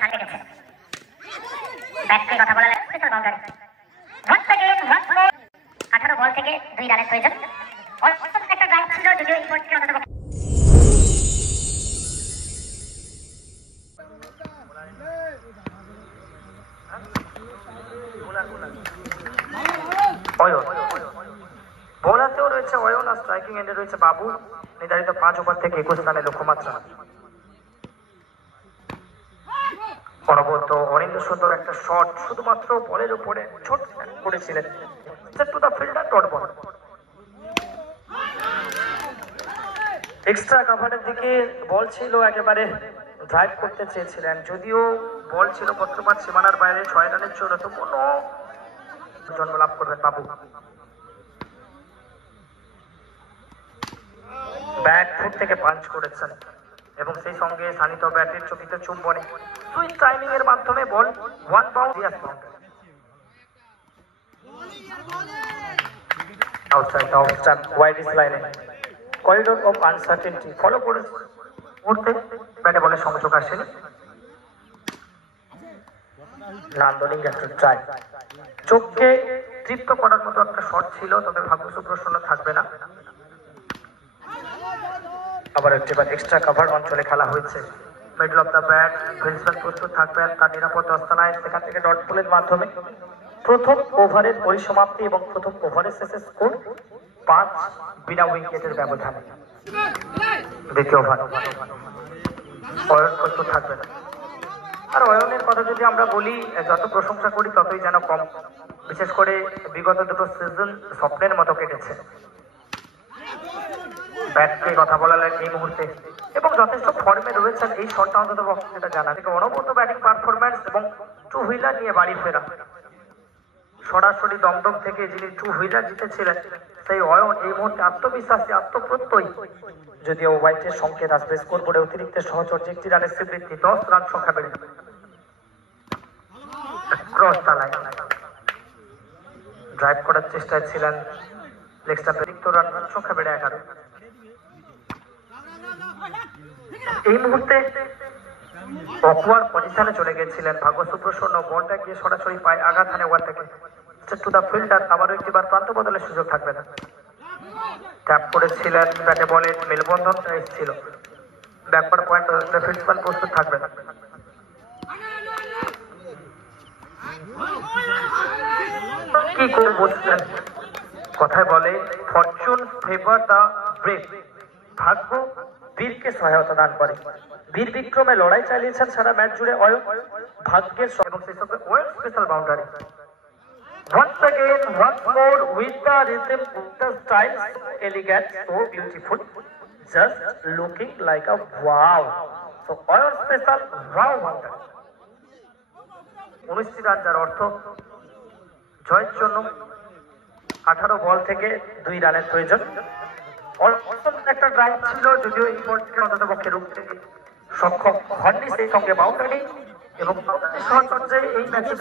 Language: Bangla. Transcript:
সামনে গেছে ব্যাটকে কথা বলা special boundary once again once more 18 ball থেকে 2 রানের প্রয়োজন অল্প একটা ড্রাইভ ছিল যদিও এই বলকে অন্তত বোলারতেও রয়েছে অয়ন আর স্ট্রাইকিং এন্ডে রয়েছে বাবু নির্ধারিত 5 ওভার থেকে 21 রানের লক্ষ্যমাত্রা অনবরত অনিন্দ সুন্দর একটা শট শুধুমাত্র বলের উপরে ছোট করেছিলেন to the fielder dot ball extra কভারের দিকে বল ছিল একেবারে ড্রাইভ করতে চেয়েছিলেন যদিও বল ছিল পত্রপাত সীমানার বাইরে 6 রানের চূড়ান্তপূর্ণ জন্ম লাভ করবেন বাবু ব্যাট ফুট থেকে পাঞ্চ করেছেন এবং সেই সঙ্গে সানিত ব্যাটের চকিত চুম্বনে দুই টাইমিং এর মাধ্যমে বল 1 বাউন্ড ইয়াস বাউন্ড আউটসাইড অফ ওয়াইড ইস লাইনে করিডোর অফ আনসার্টেনটি ফলো করে মুহূর্তে ব্যাটে বলে সংযোগ আসেনি লান্দনিং একটা ট্রাই চোখকে তৃপ্ত করার মতো একটা শট ছিল তবে ভাগ্য সুপ্রসন্ন থাকবে না আবার একবার এক্সট্রা কভার অঞ্চলে খেলা হয়েছে middle of the bat batsman প্রস্তুত থাকবেন তার নিরাপদ অবস্থানায় সেখান থেকে ডট বলের মাধ্যমে প্রথম ওভারের পরিসমাপ্তি এবং প্রথম ওভারের শেষে স্কোর 5 বিনা উইকেটের ব্যবধানে দ্বিতীয় ওভার অয়ন প্রস্তুত থাকবে না আর অয়নের কথা যদি আমরা বলি যত প্রশংসা করি ততই যেন কম বিশেষ করে বিগত দুটো সিজন স্বপ্নের মতো কেটেছে ব্যাটকে কথা বলা লাগে এই মুহূর্তে এবং যথেষ্ট ফর্মে রয়েছেন এই শটটা অন্তত যেটা জানা থেকে অনবরত ব্যাটিং পারফরম্যান্স এবং 2 হুইলার নিয়ে বাড়ি ফেরা সরাসরি দমদম থেকে যিনি 2 হুইলার জিতেছিলেন সেই অয়ন এই মুহূর্তে আত্মবিশ্বাসী আত্মপ্রত্যয়ী যদিও হোয়াইটের সংকেত আসবে স্কোর বোর্ডে অতিরিক্ত সহচর্য 1 রানের স্বীকৃতি 10 রান সংখ্যা বেড়ে ক্রস তালায় ড্রাইভ করার চেষ্টায় ছিলেন লেগ স্টাম্পে অতিরিক্ত রান সংখ্যা বেড়ে 11 এই মুহূর্তে অকওয়ার্ড পজিশনে চলে গেছিলেন ভাগ্য সুপ্রসন্ন বলটা গিয়ে সরাসরি পায় আঘাত হানে ওয়ার থেকে টু দ্য ফিল্ডার আবারও একটিবার প্রান্ত বদলের সুযোগ থাকবে না ট্যাপ করেছিলেন ব্যাটে বলে মেলবন্ধন এসেছিল ব্যাকওয়ার্ড পয়েন্ট ফিল্ডম্যান প্রস্তুত থাকবে না কি করে বলছেন কথায় বলে ফরচুন ফেভার দ্য ব্রেভ ভাগ্য বীরকে সহায়তা দান করে বীর বিক্রমে লড়াই চালিয়েছেন সারা ম্যাচ জুড়ে অয়ন ভাগ্যের এবং সেই সঙ্গে well special boundary once again once more with the rhythm with the style elegant so beautiful just looking like a wow so oil special wow boundary 19 run যার অর্থ জয়ের জন্য 18 বল থেকে 2 রানের প্রয়োজন একটা ড্রাইভ ছিল যদিও এই বলটিকে অন্তত পক্ষে রুখতে সক্ষম হননি সেই সঙ্গে বাউন্ডারি এবং সহচর্যে এই ম্যাচে